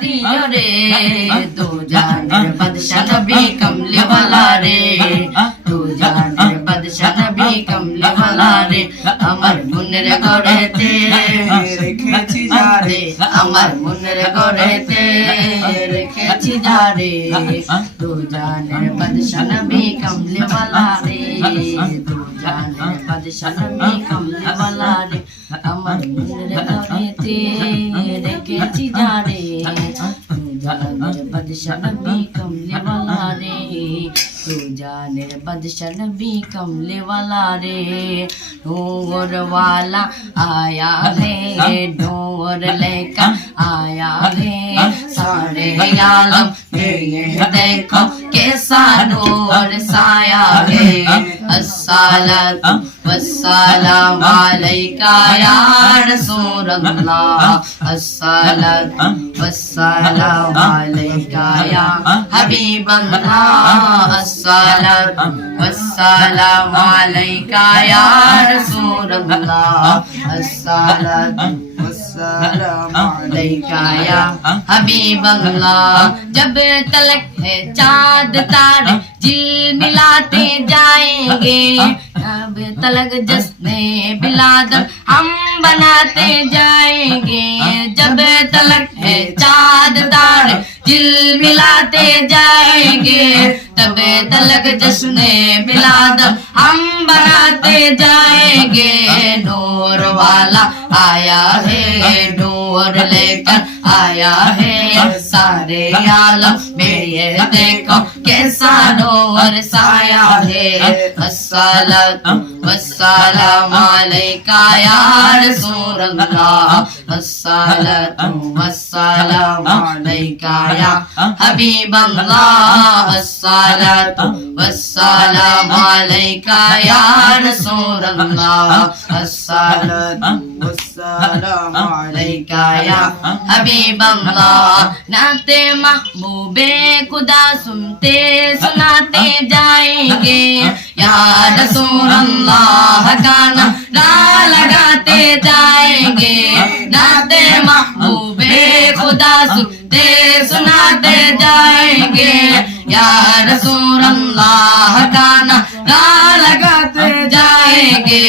दियो रे तू जानेर बादशाह नबी कमले वाला रे तू जानेर बादशाह नबी कमले वाला रे আমার মনের ঘরেতে রেখেছি যারে আমার মনের ঘরেতে রেখেছি যারে তু জানের বাদশাহ নবী কমলে वाला রে তু জানের বাদশাহ নবী কমলে वाला রে আমার মনের ঘরেতে রেখেছি যারে তু জানের বাদশাহ নবী কমলে वाला রে तू जाने बादशाह नबी कमले वाला रे नूर वाला आया है नूर लेकर आया है सारे आलम ये देखो कैसा नूर साया है अस्सलातु वस्सलामु अलैका या रसूल अल्लाह अस्सलातु वस्सलामु अलैका या हबीब अल्लाह अस्सलातु वस्सलामु अलैका या रसूल अल्लाह अस्सलातु वस्सलामु अलैका या हबीब अल्लाह जब तलक है चाँद तारे झिलमिलाते जाएंगे जब तलक जश्ने बिलादत हम बनाते जाएंगे जब तलक है चाँद तारे झिलमिलाते जाएंगे तब तलक जश्ने बिलादत हम बनाते जाएंगे नूर वाला आया है नूर लेकर आया है सारे आलम में ये देखो कैसा नूर साया है अस्सलातु वस्सलामु अलैका या रसूल अल्लाह अस्सलातु वस्सलामु अलैका या हबीब अल्लाह अस्सलातु वस्सलामु अलैका या रसूल अल्लाह अस्सलातु वस्सलामु अलैका या हबीब अल्लाह नाते महबूबे खुदा सुनते सुनाते जाएंगे या रसूल अल्लाह का नारा लगाते जाएंगे नाते महबूबे खुदा सुनते सुनाते जाएंगे या रसूल अल्लाह का नारा लगाते जाएंगे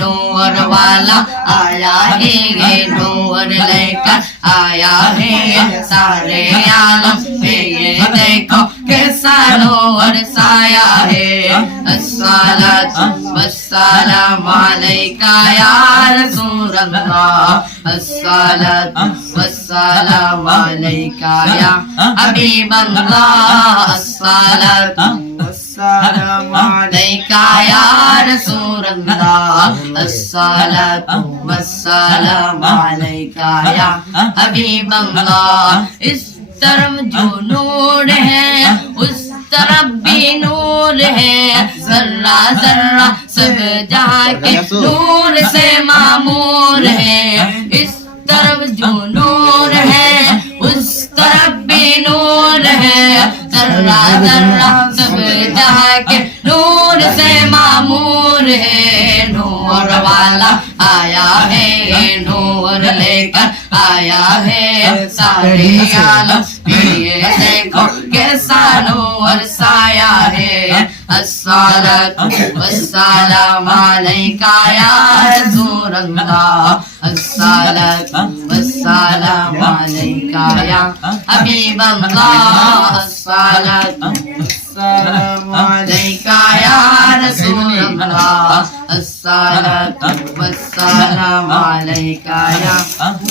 नूर वाला आया है नूर लेकर आया है सारे आलम में ये देखो कैसा नूर साया है अस्सलातु वस्सलामु अलैका या रसूल अल्लाह अस्सलातु वस्सलामु अलैका या हबीब अल्लाह अस्सलातु वस्सलामु अलैका या रसूल अल्लाह अस्सलातु वस्सलामु अलैका या हबीब अल्लाह इस तरफ जो नूर है उस तरफ भी नूर है जर्रा जर्रा सब जहाँ के नूर से मामूर है इस तरफ जो नूर है उस तरफ भी नूर है जर्रा जर्रा सब जहाँ के नूर से मामूर है नूर वाला आया है नूर लेकर आया है सारे आलम ये देखो कैसा नूर साया है अस्सलातु वस्सलामु अलैका या रसूल अल्लाह अस्सलातु वस्सलामु अलैका या हबीब अल्लाह अस्सलातु वस्सलामु अलैका या रसूल अल्लाह अस्सलातु वस्सलामु अलैका या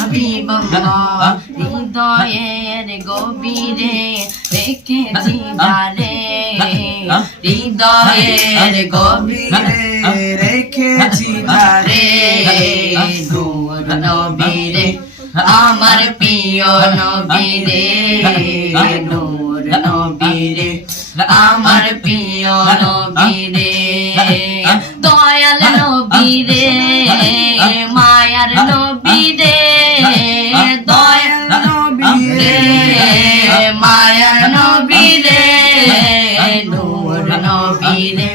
हबीब अल्लाह হৃদয়ের গভীরে রেখেছি যারে হৃদয়ের গভীরে রেখেছি যারে নূর নবীরে আমার প্রিয় নবীরে নূর নবীরে আমার প্রিয় নবীরে দয়াল নবীরে মায়ার নবীরে দয়াল নবীরে মায়ার নবীরে নূর নবীরে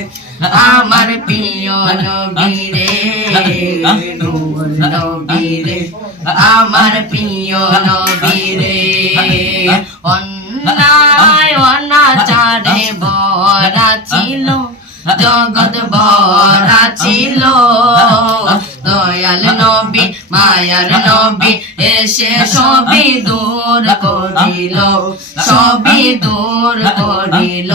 আমার প্রিয় নবীরে নূর নবীরে আমার প্রিয় নবীরে অন্যায় অনাচারে ভরা ছিল জগৎ ভরা ছিল দয়াল নবী মায়ার নবী এসে সবই দূর করিল সবই দূর করিল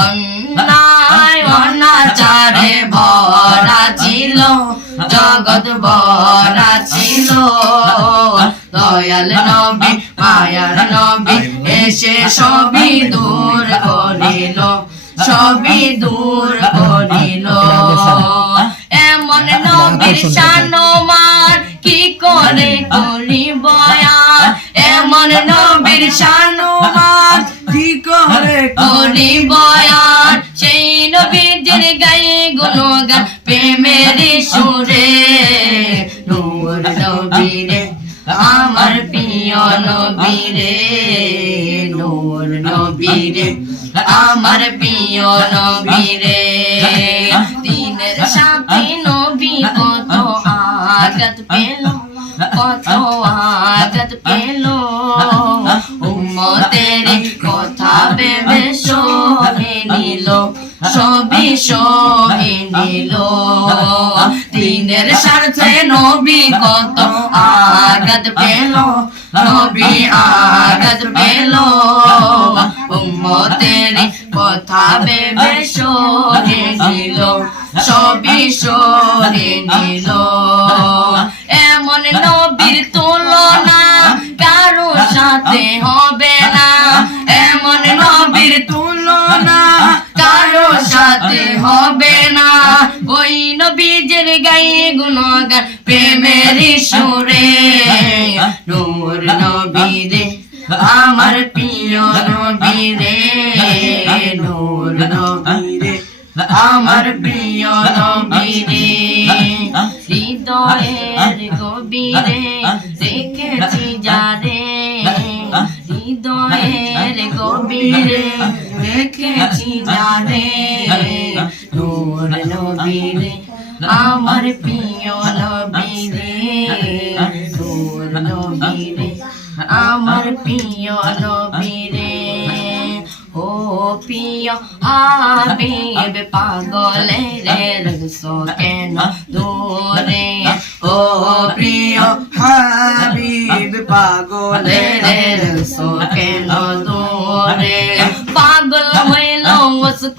অন্যায় অনাচারে ভরা ছিল জগৎ ভরা ছিল দয়াল নবী মায়ার নবী এসে সবই দূর করিল সবই দূর করিল এমন নবীর শানমান কি করে করি বয়ান এমন নবীর শানমান কি করে করি বয়ান সেই নবীর গায়ে গুণগান প্রেমের সুরে নূর নবীরে আমার প্রিয় নবীরে নূর নবীরে আমার প্রিয় নবীরে দিনের সাথে নবী কত আঘাত পেল কত আঘাত পেল উম্মতের কথা ভেবে সহে নিল সবই সহে নিল দিনের স্বার্থে নবী কত আঘাত পেল নবী আঘাত পেল উম্মতের কথা ভেবে সহে নিল সবই সহে নিল এমন নবীর তুলনা কারো সাথে হবে না এমন নবীর তুলনা কারো সাথে হবে না ওই নবীর গায়ে গুণগান প্রেমের সুরে নূর নবীরে আমার প্রিয় নবীরে নূর নবীরে আমার প্রিয় নবীরে হৃদয়ের গভীরে দেখেছি যারে হৃদয়ের গভীরে দেখেছি যারে নূর নবীরে আমার প্রিয় নবীরে নূর নবীরে আমার প্রিয় নবীরে ও প্রিয় হাবিব পাগলের রসো কেন দূরে ও প্রিয় হাবিব পাগলের রসো কেন দূরে পাগল হইল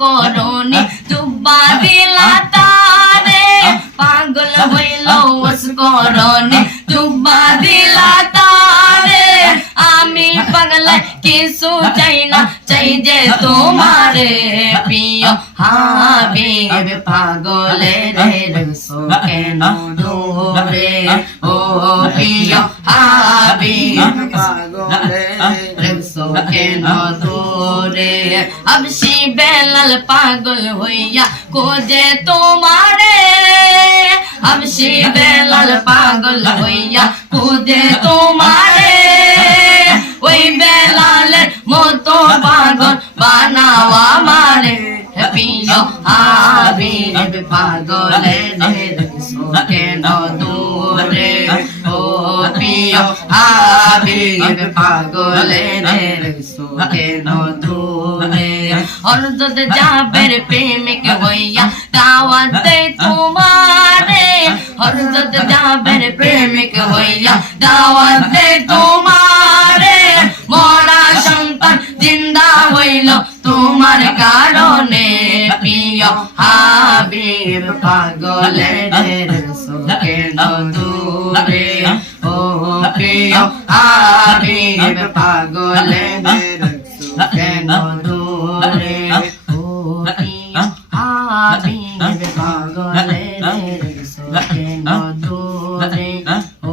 করনি তুবা দিলা তারে পাগল হইল করনি তুবা দিলা তারে আমি পাগল কিছু চাই না চাই যে তোমারে প্রিয় হাবিব পাগলের রসো কেন দূরে ও প্রিয় হাবিব পাগলের রসো কেন দূরে আবশি বেলাল পাগল হইয়া খোঁজে তোমারে আবশি বেলাল পাগল হইয়া খোঁজে তোমারে ওই বেলালের মতো পাগল বানাওয়া মারে প্রিয় হাবিব পাগলের রসো কেন দূরে ও প্রিয় হাবিব পাগলের রসো কেন দূরে হযরত জাবের প্রেমিক হইয়া দাওয়াত দেয় তোমারে হযরত জাবের প্রেমিক হইয়া দাওয়াত দেয় তোমারে মরা সন্তান জিন্দা হইল তোমার কারণে প্রিয় হাবিব পাগলের রসো কেন দূরে ও প্রিয় হাবিব পাগলের রসো কেন দূরে